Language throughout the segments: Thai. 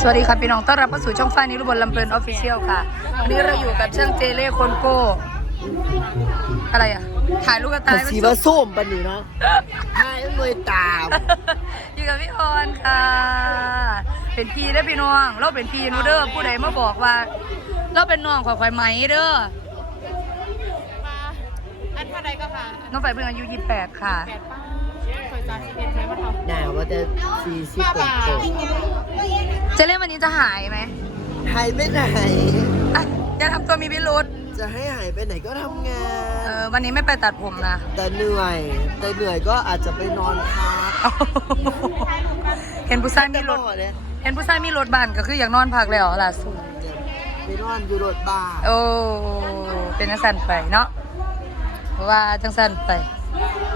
สวัสดีค่ะพี่น้องต้อนรับเข้าสู่ช่องฟ้านิรุบลลำเพลินออฟฟิเชียลค่ะวันนี้เราอยู่กับช่างเจเล่คนโก้ อะไรอะ ถ่ายลูกกระต่ายสีมาส้มปันนี่เนาะใช่ต้องเยตามอยู่กับพี่ออนค่ะ เป็นพีได้พี่น้อง เราเป็นพี่นูเด้อผู้ใดมาบอกว่า เราเป็นน้องข่อยข่อยไหมเด้ออันเท่าใดก็ค่ะ น้องไฟเพิ่งอายุ 28 ค่ะ 28ป้า ดหมาทว่าจะสี่สิบกว่าคจะเล่นวันนี้จะหายไหมหายไปไหน อะอย่ทำตัวมีพิรุษจะให้หายไปไหนก็ทำงาน เออวันนี้ไม่ไปตัดผมนะ แต่เหนื่อยแต่เหนื่อยก็อาจจะไปนอนพักเห็นผู้ชายมีรถเเห็นผู้ชายมีรถบ้านก็คืออยากนอนพักแล้วล่ะสุดไปนอนอยู่รถบ้านโอ้เป็นนักสั่นไปเนาะว่าจังสั่นไป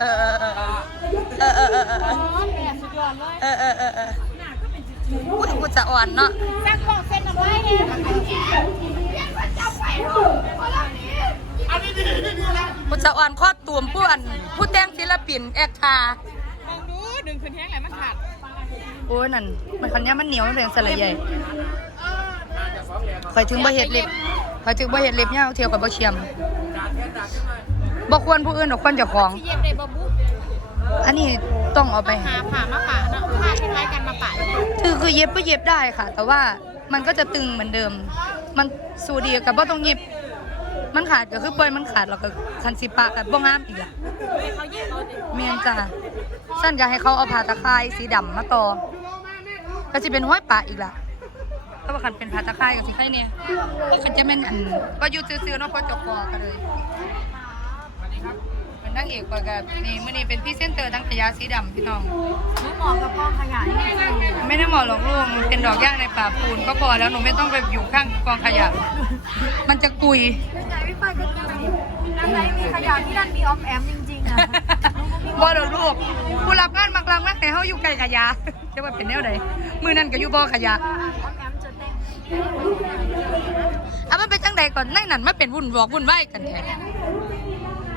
เออเออเออเออเออเออเออร้อนแบบสุดยอดเลยเออเออเออเอออุ้ยกูจะอ่อนเนาะจังบอกเส้นเอาไว้เองกูจะอ่อนข้อตูมผู้อันผู้แต่งศิลปินแอคทาลองดูดึงขึ้นแห้งไหลมันขาดโอ้ยนั่นมันคันนี้มันเหนียวมันเป็นสลายใหญ่คอยถึงบ่เห็ดเล็บคอยถึงบ่เห็ดเล็บเนี่ยเอที่ยวกับบ่เชียม บ่ควรผู้อื่นหรอกควรเจ้าของที่เย็บในบะบุอันนี้ต้องเอาไป หาผ่ามาป่าเนาะผ้าคล้ายๆกันมาป่าคือคือเย็บก็เย็บได้ค่ะ แต่ว่ามันก็จะตึงเหมือนเดิม มันสูดีกับบ่ต้องเย็บ มันขาดก็คือปล่อยมันขาดแล้วก็คันสิปะกับบ่งามอีกล่ะเขาเย็บเอาดิเมียนจ้ะสั้นก็ให้เขาเอาผ้าตะไคร้สีดำมาต่อก็จะเป็นห้อยปะอีกล่ะถ้าว่าคันเป็นผ้าตะไคร้กับสีไข่เนี่ยก็คันจะเป็นอันก็อยู่ซื่อๆเนาะพอจบพอกันเลยเป็นนางเอกก่อนกับนี่มื่อนี้เป็นพรี่เซนเตอร์ทั้งขยะสีดำพี่น้องหนูเหมาะกับกองขยะนี่ไม่ได้เหมาะหรอกลูกมันเป็นดอกย่างในป่าปูนก็พอแล้วหนูไม่ต้องไปอยู่ข้างกองขยะ มันจะกุยเป็นไงพี่ฝ้ายก็ทำนั่นไหนมีขยะที่นั่นมีออมแอมจริงๆอะบ่ดอกลูกผู้รับงานมักลังมากแต่เฮาอยู่ไกลขยะจะว่าเป็นแนวใดมือนั้นก็อยู่บ่อขยะ ออมแอมจะเต้นอะมันเป็นจังใดก่อนในนั้นมันเป็นวุ่นวอกวุ่นวายกันแท้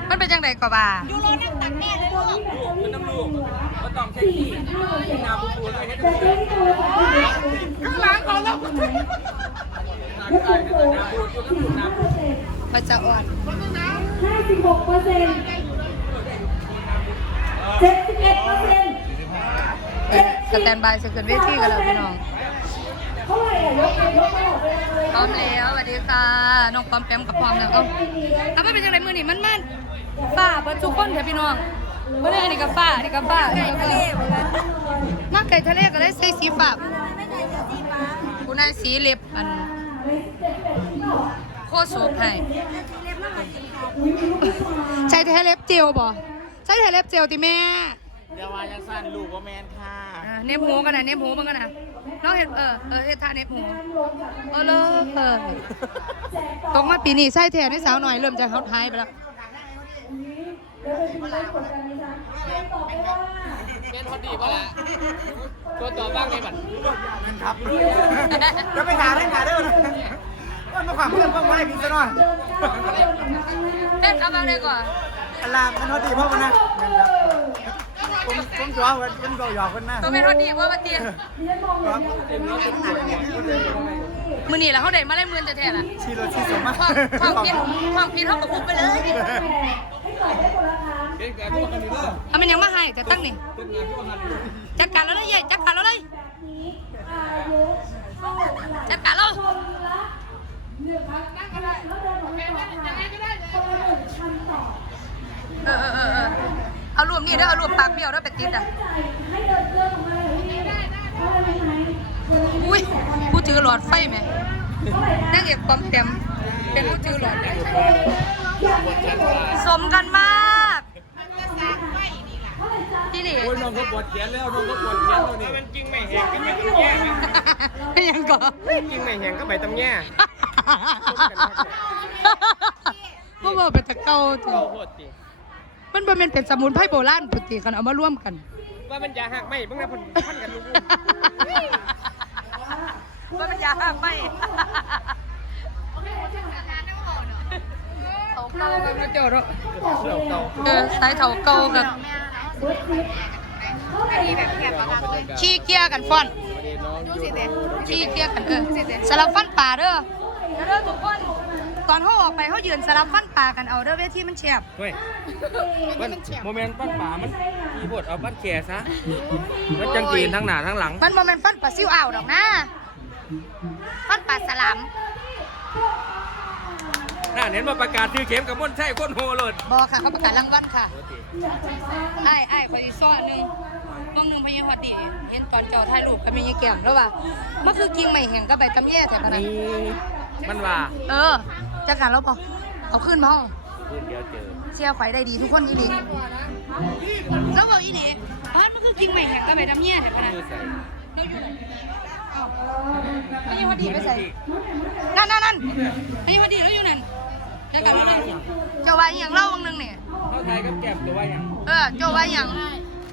มันเป็นจังใดก็ว่ายูโรนั่งตักแม่เลยลูกคือน้ำลูกก็ต้องใช้ที่นาบุปูเลยให้ดูข้างหลังของเรานาใช่นาบุอยู่กับลูกนาบุมันจะอ่อน56เปอร์เซ็นต์71เปอร์เซ็นต์สแตนบายจะขึ้นเวทีกันแล้วพี่น้องเท่าไหร่อะยกไปยกไปหมดเลยพร้อมแล้วสวัสดีค่ะ น้องพร้อมแปมกับพร้อมแล้วเอ้าเอามันเป็นจังไดมื้อนี้มันมัน ฝ้าเบ่ทุกคนเถอะพี่น้องบ่ได้อันนี้ก็ฝ้าอันนี้ก็ฝ้าอันนี้ก็ฝ้านักไก่ทะเลก็ได้ใส่สีฟ้าผู้นายสีเล็บอันโคตรโสภให้ใช้แท้เล็บเจลบ่ใช้แท้เล็บเจลติแม่เดี๋ยวว่าจะสั้นลูกว่าแมนค่ะอ่าเน็บหูกันนะเน็บหูมันกันนะน้องเห็นเออเออเฮ็ดท่าเน็บหูเออเลยเออตกมาปีนี้ใส่แทนให้สาวหน่อยเริ่มจะเขาท้ายไปแล้วเป็นพอดีป่ะล่ะตัวต่อบ้างไงบัดครับจะไปหาได้หาได้เลยว่ามาขวางเพื่อนเพิ่งมาได้พิซซ่าหน่อยเต้นเอาบ้างได้ก่อนอันลามมันพอดีเพราะมันนะผมผมชัวร์ว่าเป็นเบาหยอกคนหน้าตัวเป็นรถดีว่ามาเตียนมือหนีแหละเขาได้มาได้หมื่นแท้ล่ะชีโรชีสมมากความความคิดความคิดเขากับพุ่งไปเลยเด็กแต่ก็มันนี่เด้อเอามันยังมาให้แต่ตั้งนี่จัดการแล้วเลยใหญ่จัดการแล้วเลยจัดการแล้วเออเออเออเออเอารวมนี่ด้อเอารวมปากเบี้ยวด้อไปติดอะอุ้ยผู้ถือหลอดไฟไหมนั่งเอกความเต็มเป็นผู้ถือหลอดไฟสมกันมาก ที่นี่โอ้ยน้องก็ปวดแขนแล้วน้องก็ปวดแขนแล้วนี่มันจริงไม่แหงก็ไม่ต้องแย่ยังก่อนจริงไม่แหงก็ไม่ต้องแย่เพราะว่าเป็นตะเกาติเอาโหดติมันบ่แม่นเป็นสมุนไพรโบราณพุติกันเอามาร่วมกัน ว่ามันยาหักไหมเพิ่งนะพันพันกันลูกว่ามันยาหักไหมเขาเก่ากันมาเจอเนาะเสือเก่าเออสายเถาเก่ากับมีแบบแคบประกันเลย ขี้เกียร์กันฟ้อนประเด็นน้องดูอยู่สิเด็กขี้เกียร์กันเออสลับฟันป่าเด้อเด้อทุกคนตอนเขาออกไปเขายืนสลับฟันป่ากันเอาเด้อเวทีมันแฉบเฮ้ยมันโมเมนต์ปั้นป่ามันมีบทเอาปั้นแก่ซะมันจังกีนทั้งหน้าทั้งหลังมันบ่แม่นฟันป่าซิวอ่าวดอกนะฟันป่าสลาม น่าเห็นว่าประกาศชื่อเข็มกับม่นใช่คนโหโหลดบอค่ะเขาประกาศรางวัลค่ะไอ้ไอ้คอยสิซ้อนหนึ่งห้องหนึ่งพยาฮอดดีเห็นตอนเจ้าถ่ายรูปกับมีแก้มแล้วว่ามันคือกิ่งไม้แห้งกับใบกำแย่แถวนั้นนี่มันว่า เออจัดการแล้วปอเอาขึ้นมาห้องคืนเดียวเจอเชียร์ข่อยได้ดีทุกคนอีหลีแล้วบอกอีหลีอ๋อมันคือกิ่งไม้แห้งกับใบกำแย่แถวนั้นมือใส่เราอยู่ ไหนอ้าวพยาฮอดดีไปใส่ นั่นนั่นนั่นพยาฮอดดีเราอยู่นั่นจัดการแล้วเลยเจ้าว่าอหย่างเล่าวังหนึงเนี่ยเข้าไทยกับแก้มตัวว่าอย่างเออเจ้าว่าอหย่าง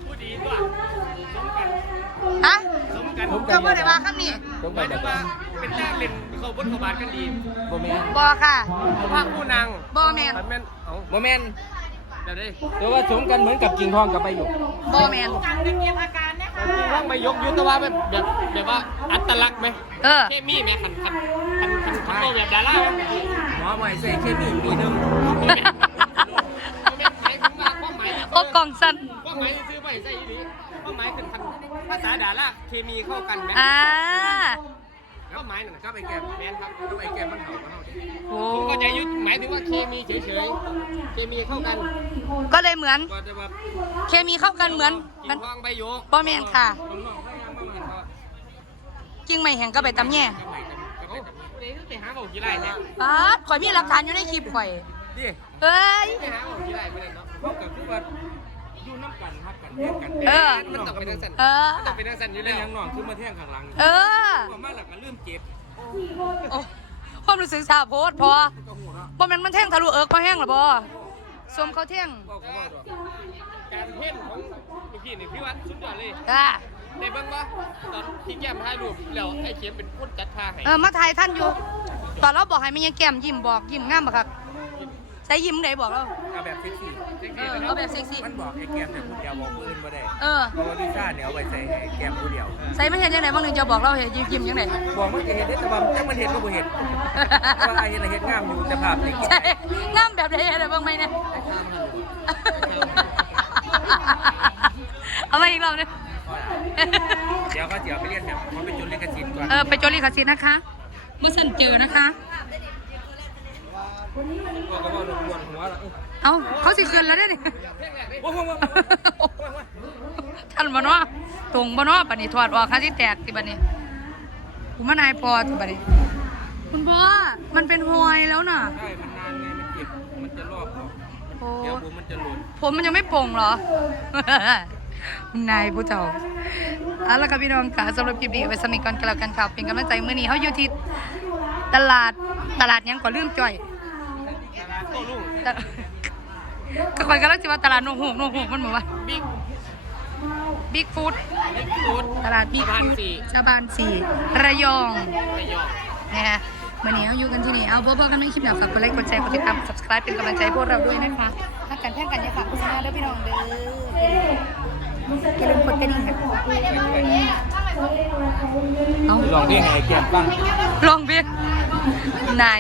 ผู้ดีกว่าสมกันฮะสมกันเจ้าว่าได้ว่าคำนี้หมายถึงว่าเป็นหน้าเป็นเขาบนเขาบาทกันดีโมเมนบอค่ะเขาพาคู่นางบอแมนมันแม่นเอาโมเมนเดี๋ยวดิเดี๋ยวว่าสมกันเหมือนกับกิ่งทองกับใบหยกบอแมนการเป็นเกียมอาการ นะคะกิ่งทองใบหยกอยุตว่าแบบแบบแบบว่าอัตลักษณ์ไหมเออ เคมีไหมคันคันคันคันคันแบบดาราไหมหมอใหม่ใส่เคมีมีหนึ่งโมเมนต์หมายถึงว่าความหมายโอ้กล่องสั้นความหมายซื้อไปใส่ดีความหมายคือคันภาษาดาราเคมีเข้ากันไหมอ่าควา มหมายนั่นก็ไปแก้มแมนครับก็ไปแก้มมันเห่ามันเห่าโอ้ผมก็จะยุดหมายถึงว่าเคมีเฉยๆเคมีเข้ากันก็เลยเหมือนก็จะแบบเคมีเข้ากันเหมือนกิมันนวางใบโยกบ่แม่นค่ะ น้องๆพยายามมาเห็นว่ากิ่งไม้แห้งก็ไปตำแย่ทำไมกันก็ไปเดี๋ยวไปหาบอกกี่ไรเนี่ยป๊าดข่อยมีหลักฐานอยู่ในคลิปข่อย ดิ เอ้ย ไปหาบอกกี่ไรไปเลยเนาะพวกกับคือว่า อยู่น้ำกันฮักกันเท่งกันเออ มันต้องเป็นนักสันเออ มันต้องเป็นนักสันอยู่แล้วยังน้องคือมาเท่งข้างหลังเออ ก็มาหลักก็ลืมเจ็บโอ้ความรู้สึกสาโพดพอก็หูเนาะบ่แม่นมันแท่งทะลุเอิกมาแห้งหรอบ่สวมเขาแท่งก็ก็บอกการเพ่นของลูกพี่นี่พี่วัดสุดยอดเลยอ่าในเบื้องว่าตอนที่แก้มถ่ายรูปแล้วไอ้เขียมเป็นคนจัดท่าให้เออมาถ่ายท่านอยู่ ตอนเราบอกให้มีแก้มยิ้มบอกยิ้มงามบ่ครับ ใส่ยิ้มไหนบอกเรา เอาแบบเซ็กซี่เออเอาแบบเซ็กซี่ มันบอกไอ้แก้มแต่ผู้เดียวบอกผู้อื่นบ่ได้เออ เพราะว่าลิซ่าเนี่ยเอาไปใส่ให้แก้มผู้เดียว ใส่ไม่เห็นยังไงบ้างหนึงจะบอกเราเห็นยิ้มยิ้มยังไง บอกมันจะเห็นได้แต่ว่าจังมันเห็นก็บ่เห็นเพราะว่าไอ้เห็นน่ะเห็นงามอยู่แต่ภาพในแก้ใช่มงามแบบไหนอะไรบ้างไหมเนี่ย เอามาอีกรอบหนึงเดี๋ยวเขาจะเอาไปเรียนแบบเขาไปจุดเลขสิทธิ์ก่อน เออไปโจลิขสิทธิ์นะคะ เมื่อฉันเจอนะคะ ก็ก็บอกปวดหัวแล้วเอาเขาสิคืนแล้วได้นี่โอ้โหท่านบ่เนาะตรงบ่เนาะบัดนี้ถอดออกค่าที่แตกสิบัดนี้กูมานายพอสิบัดนี้ คุณพ่อมันเป็นหอยแล้วน่ะใช่มันนานไงมันเจ็บมันจะลอกออกโอ้เดี๋ยวผมมันจะหลุดผมมันยังไม่โป่งเหรอคุณนายผู้เฒ่าเอาละครับพี่น้องค่ะสำหรับคลิปนี้เอาไว้สนิทกันกันแล้วกันครับเป็นกำลังใจมื้อนี้เฮาอยู่ที่ตลาดตลาดหยังก็ลืมจ่อย โต้ลุงตลาดก็คอยกำลังสิว่าตลาดนกฮูกนกฮูกมันบอกว่าบิ๊กบิ๊กฟู้ดบิ๊กฟูดตลาดบิ๊กสะพานฟู้ดสี่ชาบานสี่ระยองระยองนะฮะวันนี้เราอยู่กันที่นี่เอาพบกันในคลิปหน้าฝากกดไลค์กดแชร์กดติดตาม subscribe เป็นกำลังใจให้พวกเราด้วยนะคะถ้ากันแท่งกันอย่าฝากโฆษณาด้วยพี่น้องเด้ออย่าลืมกดกระดิ่งนะเอาลองที่ให้แก้มฟังลองเบียนาย